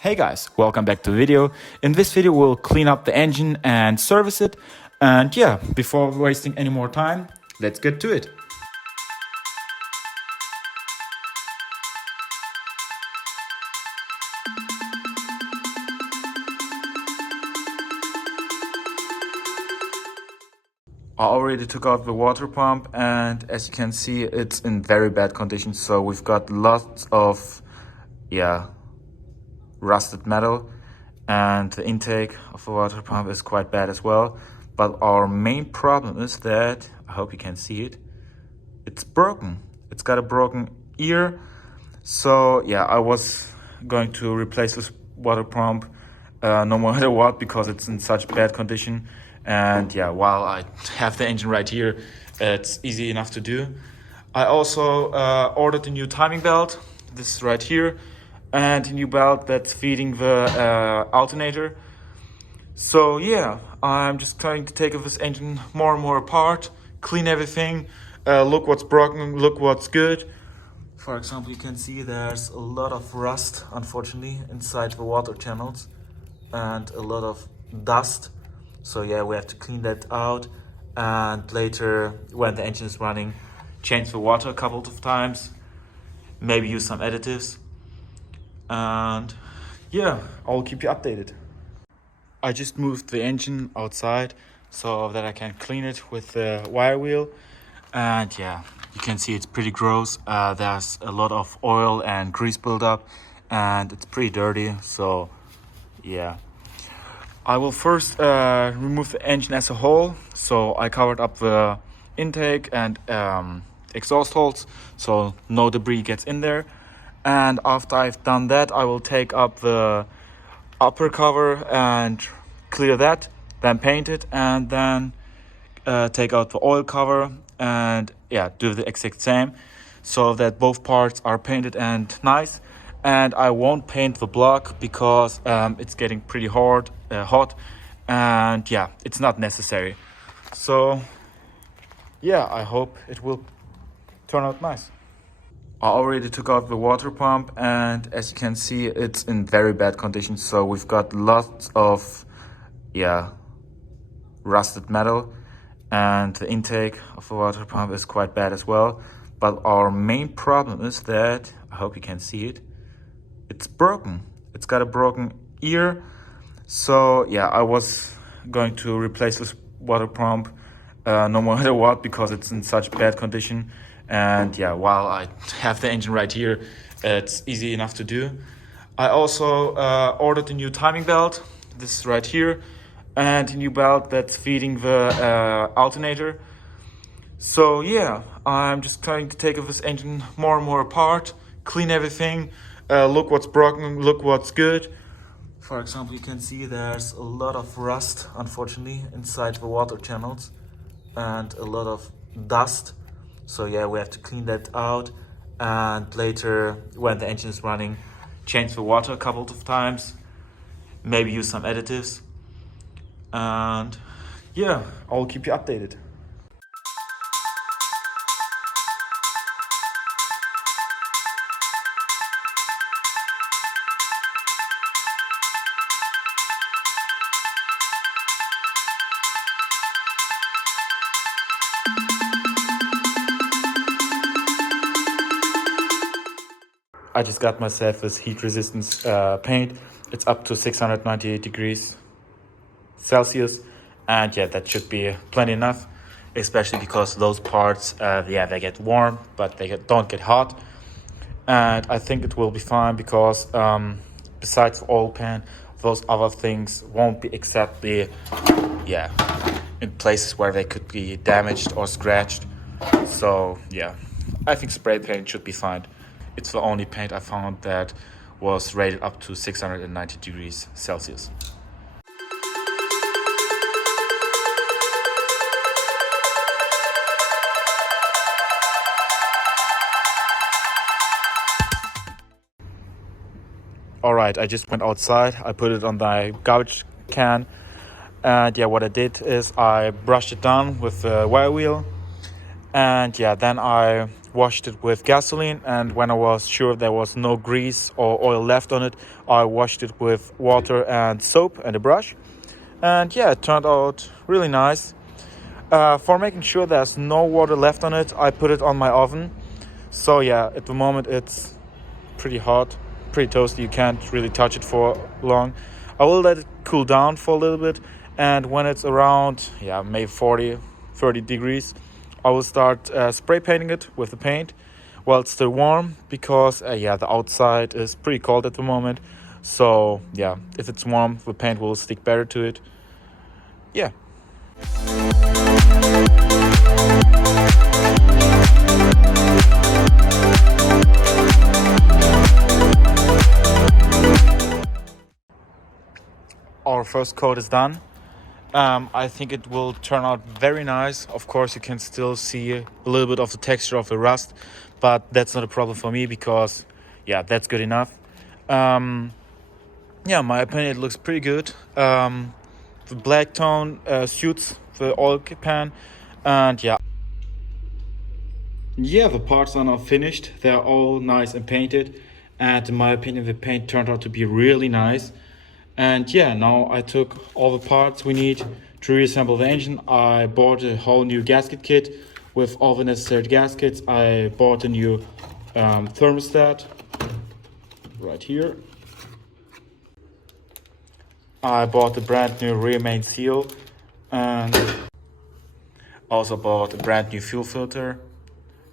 Hey guys, welcome back to the video. In this video we'll clean up the engine and service it. And yeah, before wasting any more time, let's get to it. I already took out the water pump, and as you can see it's in very bad condition. So we've got lots of rusted metal, and the intake of the water pump is quite bad as well. But our main problem is that, I hope you can see it, it's broken. It's got a broken ear. So yeah, I was going to replace this water pump no matter what, because it's in such bad condition. And yeah, while I have the engine right here, it's easy enough to do. I also ordered a new timing belt. This is right here, and a new belt that's feeding the alternator. So yeah, I'm just trying to take this engine more and more apart, clean everything, look what's broken, look what's good. For example, you can see there's a lot of rust, unfortunately, inside the water channels, and a lot of dust. So yeah, we have to clean that out, and later, when the engine is running, change the water a couple of times, maybe use some additives, and yeah, I'll keep you updated. I just moved the engine outside so that I can clean it with the wire wheel. And yeah, you can see it's pretty gross. There's a lot of oil and grease buildup, and it's pretty dirty. So yeah, I will first remove the engine as a whole. So I covered up the intake and exhaust holes so no debris gets in there. And after I've done that, I will take up the upper cover and clear that, then paint it, and then take out the oil cover and yeah, do the exact same so that both parts are painted and nice. And I won't paint the block because it's getting pretty hot, and yeah, it's not necessary. So yeah, I hope it will turn out nice. I already took out the water pump, and as you can see it's in very bad condition. So we've got lots of rusted metal, and the intake of the water pump is quite bad as well. But our main problem is that, I hope you can see it, it's broken. It's got a broken ear. So yeah, I was going to replace this water pump no matter what, because it's in such bad condition. And yeah, while I have the engine right here, it's easy enough to do. I also ordered a new timing belt. This is right here, and a new belt that's feeding the alternator. So yeah, I'm just trying to take this engine more and more apart, clean everything, look what's broken, look what's good. For example, you can see there's a lot of rust, unfortunately, inside the water channels, and a lot of dust. So yeah, we have to clean that out, and later, when the engine is running, change the water a couple of times, maybe use some additives, and yeah, I'll keep you updated. I just got myself this heat resistance paint. It's up to 698 degrees Celsius, and yeah, that should be plenty enough, especially because those parts they get warm but they don't get hot. And I think it will be fine because besides the oil pan, those other things won't be exactly in places where they could be damaged or scratched. So yeah, I think spray paint should be fine. It's the only paint I found that was rated up to 690 degrees Celsius. Alright, I just went outside, I put it on my garbage can, and yeah, what I did is I brushed it down with the wire wheel, and yeah, then I washed it with gasoline, and when I was sure there was no grease or oil left on it, I washed it with water and soap and a brush. And yeah, it turned out really nice. For making sure there's no water left on it, I put it on my oven. So yeah, at the moment it's pretty hot, pretty toasty. You can't really touch it for long. I will let it cool down for a little bit, and when it's around maybe 30 degrees, I will start spray painting it with the paint while it's still warm, because the outside is pretty cold at the moment. So yeah, if it's warm, the paint will stick better to it. Yeah. Our first coat is done. I think it will turn out very nice. Of course, you can still see a little bit of the texture of the rust, but that's not a problem for me, because that's good enough. My opinion, it looks pretty good. The black tone suits the oil pan, and the parts are now finished. They're all nice and painted, and in my opinion, the paint turned out to be really nice. And now I took all the parts we need to reassemble the engine. I bought a whole new gasket kit with all the necessary gaskets. I bought a new thermostat right here. I bought a brand new rear main seal, and also bought a brand new fuel filter,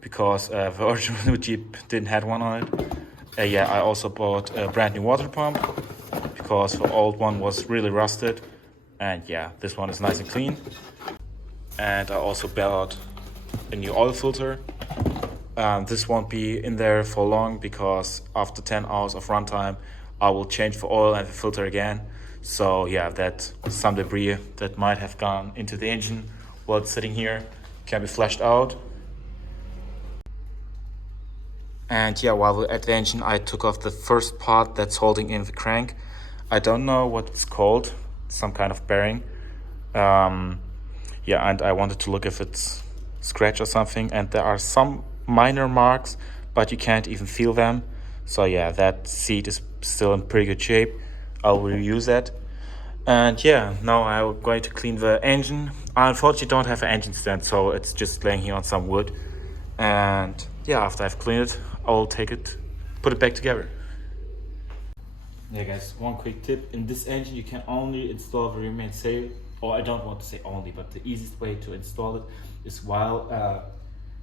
because the original Jeep didn't have one on it. I also bought a brand new water pump, because the old one was really rusted, and this one is nice and clean. And I also bought a new oil filter. This won't be in there for long, because after 10 hours of runtime I will change the oil and the filter again. So that some debris that might have gone into the engine while it's sitting here can be flushed out. And while we're at the engine, I took off the first part that's holding in the crank. I don't know what it's called, some kind of bearing. And I wanted to look if it's scratched or something, and there are some minor marks, but you can't even feel them. So that seat is still in pretty good shape. I'll reuse that. And now I'm going to clean the engine. I unfortunately don't have an engine stand, so it's just laying here on some wood. And after I've cleaned it, I'll take it, put it back together. Guys, one quick tip. In this engine you can only install the rear main sail, or I don't want to say only, but the easiest way to install it is while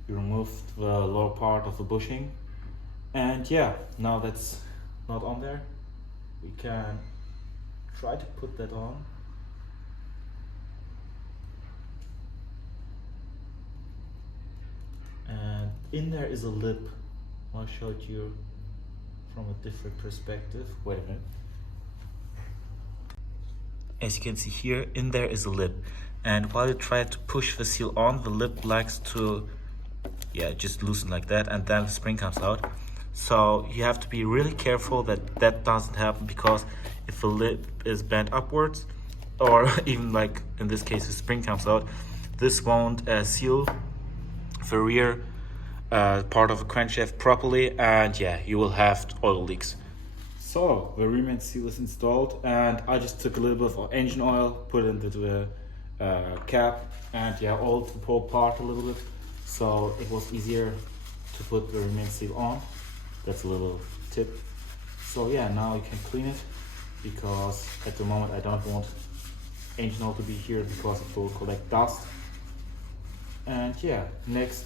you remove the lower part of the bushing. And now that's not on there, we can try to put that on. And in there is a lip. I'll show it you from a different perspective. Wait a minute. As you can see here, in there is a lip, and while you try to push the seal on, the lip likes to just loosen like that, and then the spring comes out. So you have to be really careful that that doesn't happen, because if the lip is bent upwards, or even like in this case the spring comes out, this won't seal the rear part of the crankshaft properly, and you will have oil leaks. So the rear main seal is installed, and I just took a little bit of engine oil, put it into the cap, and oiled the whole part a little bit, so it was easier to put the rear main seal on. That's a little tip. So now you can clean it, because at the moment I don't want engine oil to be here, because it will collect dust. And next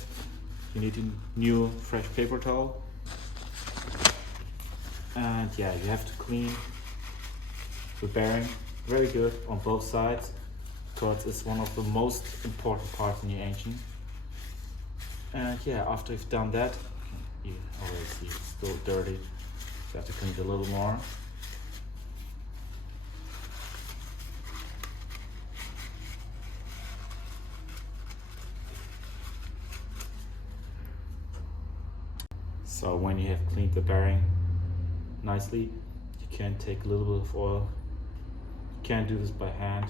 you need a new fresh paper towel, and you have to clean the bearing very good on both sides, because it's one of the most important parts in your engine. And after you've done that, you already see it's still dirty, so you have to clean it a little more. So when you have cleaned the bearing nicely, you can take a little bit of oil. You can't do this by hand.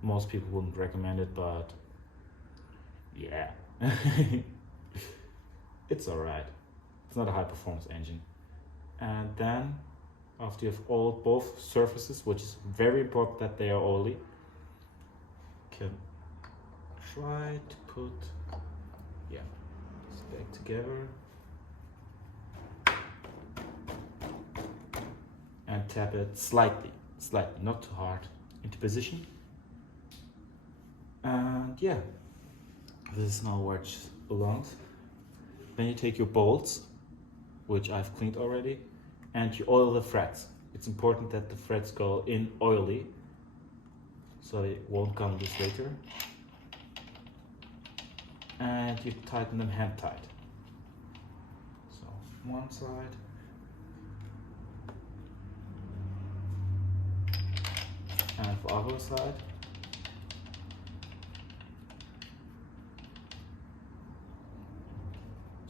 Most people wouldn't recommend it, but it's alright. It's not a high performance engine. And then after you have oiled both surfaces, which is very important that they are oily, you can try to put this back together and tap it slightly, not too hard, into position. And yeah, this is now where it belongs. Then you take your bolts, which I've cleaned already, and you oil the threads. It's important that the threads go in oily, so it won't come loose later. And you tighten them hand tight. So one side. And for other side.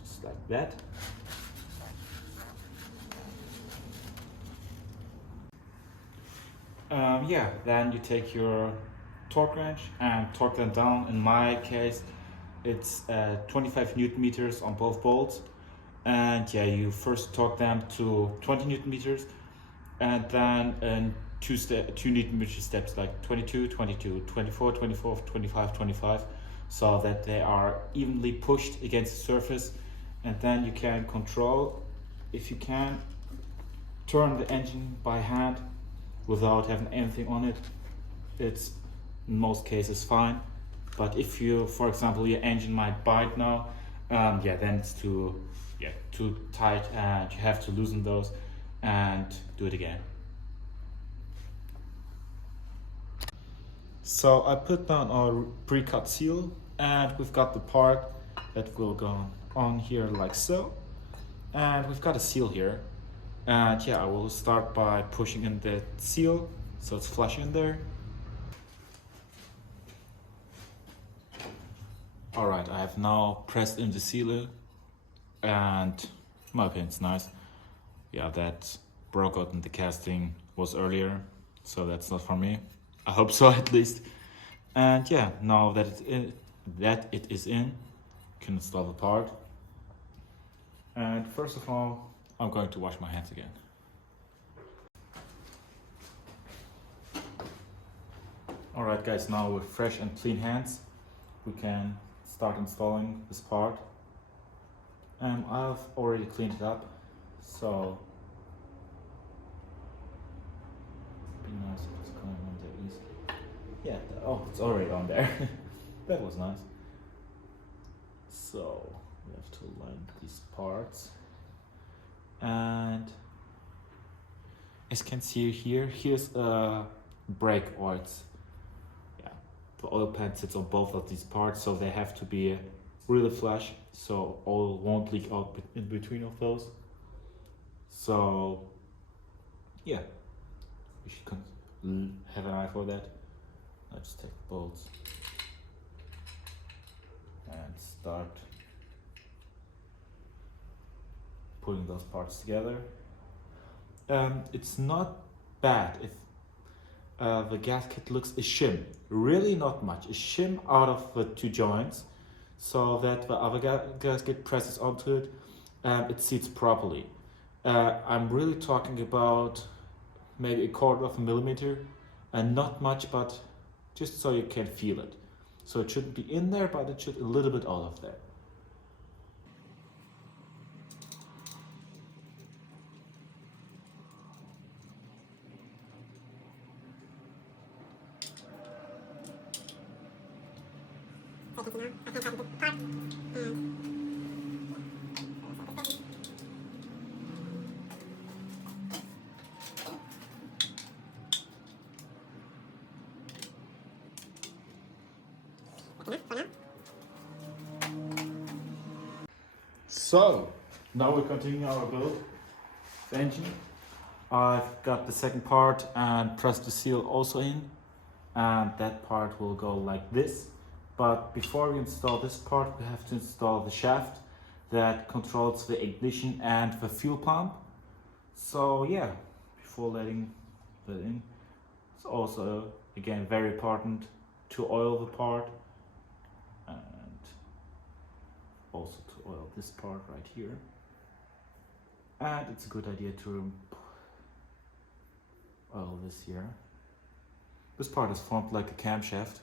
Just like that. Then you take your torque wrench and torque them down. In my case, it's 25 Newton meters on both bolts. And yeah, you first torque them to 20 Newton meters, and then in two Newton meter steps, like 22, 22, 24, 24, 25, 25, so that they are evenly pushed against the surface. And then you can control, if you can, turn the engine by hand without having anything on it. It's in most cases fine, but if you, for example, your engine might bite now, then it's too tight, and you have to loosen those and do it again. So I put down our pre-cut seal, and we've got the part that will go on here like so, and we've got a seal here. And yeah, I will start by pushing in the seal so it's flush in there. Alright, I have now pressed in the sealer, and in my opinion it's nice. Yeah, that broke out in the casting was earlier, so that's not for me. I hope so, at least. And yeah, now that it is in, you can install the part. And first of all, I'm going to wash my hands again. Alright guys, now with fresh and clean hands, we can start installing this part. I've already cleaned it up, so it'd be nice if it's going on there easily. Yeah, oh, it's already on there. That was nice. So we have to line these parts. And as you can see here, here's a brake oil. The oil pan sits on both of these parts, so they have to be really flush, so oil won't leak out in between of those. So yeah, we should have an eye for that. Let's take the bolts and start putting those parts together. It's not bad if the gasket looks a shim, really not much, a shim out of the two joints, so that the other gasket presses onto it, it seats properly. I'm really talking about maybe 1/4 of a millimeter, and not much, but just so you can feel it. So it shouldn't be in there, but it should a little bit out of there. So now we're continuing our build of the engine. I've got the second part and pressed the seal also in, and that part will go like this. But before we install this part, we have to install the shaft that controls the ignition and the fuel pump. So yeah, before letting that in, it's also again very important to oil the part, and also to oil this part right here. And it's a good idea to oil this here. This part is formed like a camshaft,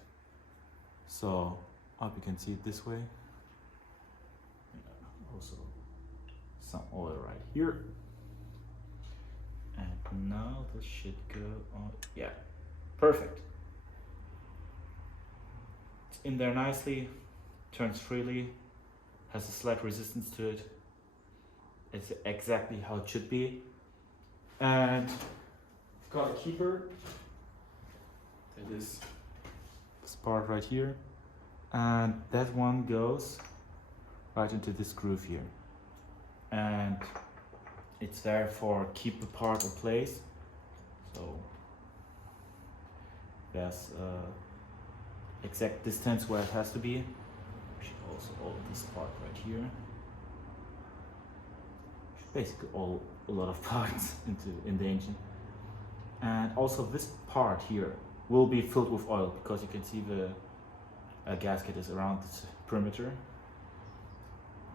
so I hope you can see it this way. Also some oil right here. And now this should go on. Yeah, perfect. It's in there nicely, turns freely, has a slight resistance to it. It's exactly how it should be. And I've got a keeper. That is this part right here. And that one goes right into this groove here. And it's there for keep the part in place. So there's exact distance where it has to be. We should also oil this part right here. Basically oil a lot of parts in the engine. And also this part here will be filled with oil because you can see the gasket is around this perimeter.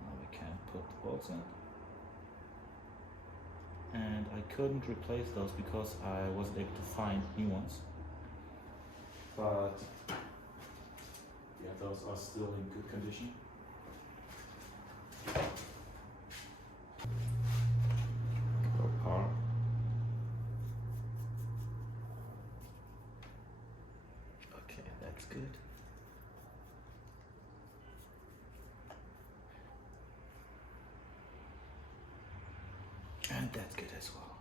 Now we can put the bolts in. And I couldn't replace those because I wasn't able to find new ones. But yeah, those are still in good condition. Power. Okay, that's good. And that's good as well.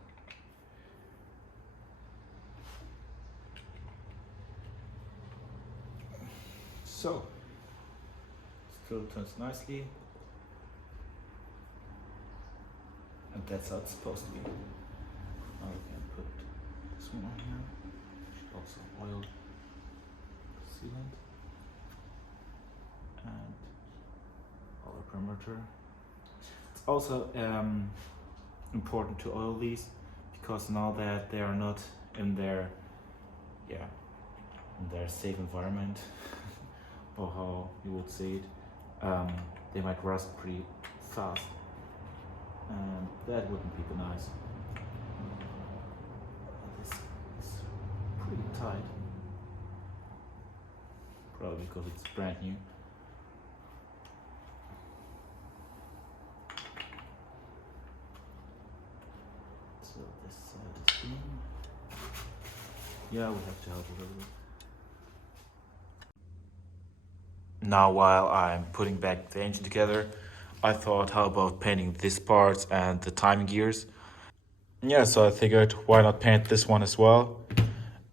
So, still turns nicely. And that's how it's supposed to be. Now we can put this one on here. Should also oil the sealant. And our perimeter. It's also important to oil these because now that they are not in their safe environment or how you would say it, they might rust pretty fast, and that wouldn't be nice. This is pretty tight, probably because it's brand new. So this side is in. Yeah, we have to help a little bit. Now while I'm putting back the engine together, I thought how about painting this part and the timing gears. Yeah, so I figured why not paint this one as well.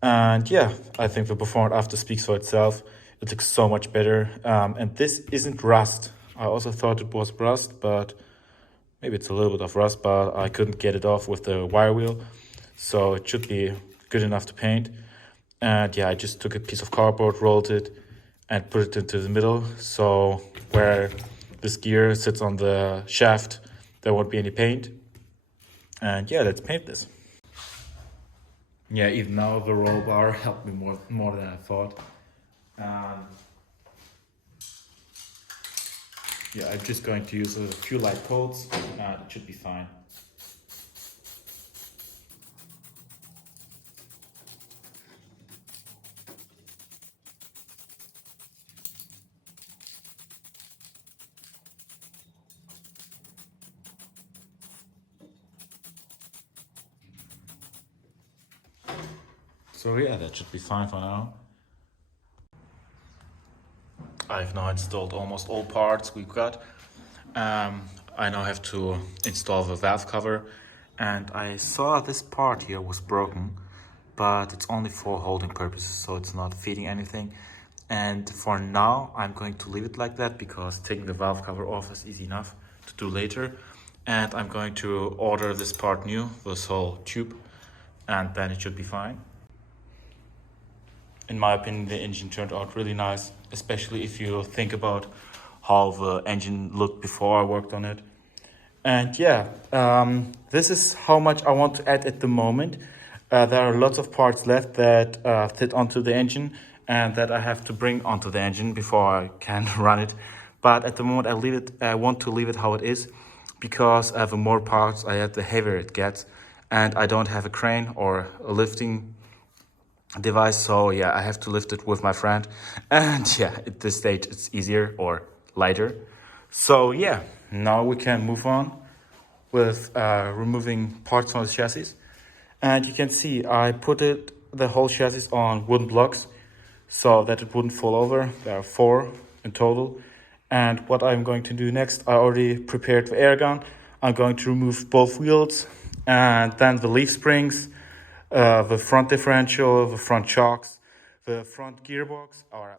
And yeah, I think the before and after speaks for itself. It looks so much better. And this isn't rust. I also thought it was rust, but maybe it's a little bit of rust, but I couldn't get it off with the wire wheel. So it should be good enough to paint. And yeah, I just took a piece of cardboard, rolled it, and put it into the middle. So where this gear sits on the shaft, there won't be any paint. And yeah, let's paint this. Yeah, even now the roll bar helped me more than I thought. Yeah, I'm just going to use a few light coats and it should be fine. So yeah, that should be fine for now. I've now installed almost all parts we've got. I now have to install the valve cover, and I saw this part here was broken, but it's only for holding purposes, so it's not feeding anything. And for now, I'm going to leave it like that because taking the valve cover off is easy enough to do later. And I'm going to order this part new, this whole tube, and then it should be fine. In my opinion, the engine turned out really nice, especially if you think about how the engine looked before I worked on it. And yeah, this is how much I want to add at the moment. There are lots of parts left that fit onto the engine and that I have to bring onto the engine before I can run it. But at the moment I want to leave it how it is, because the more parts I add, the heavier it gets, and I don't have a crane or a lifting device, so yeah, I have to lift it with my friend, and yeah, at this stage it's easier or lighter. So yeah, now we can move on with removing parts from the chassis. And you can see I put the whole chassis on wooden blocks so that it wouldn't fall over. There are 4 in total. And what I'm going to do next, I already prepared the air gun. I'm going to remove both wheels and then the leaf springs, the front differential, the front shocks, the front gearbox, or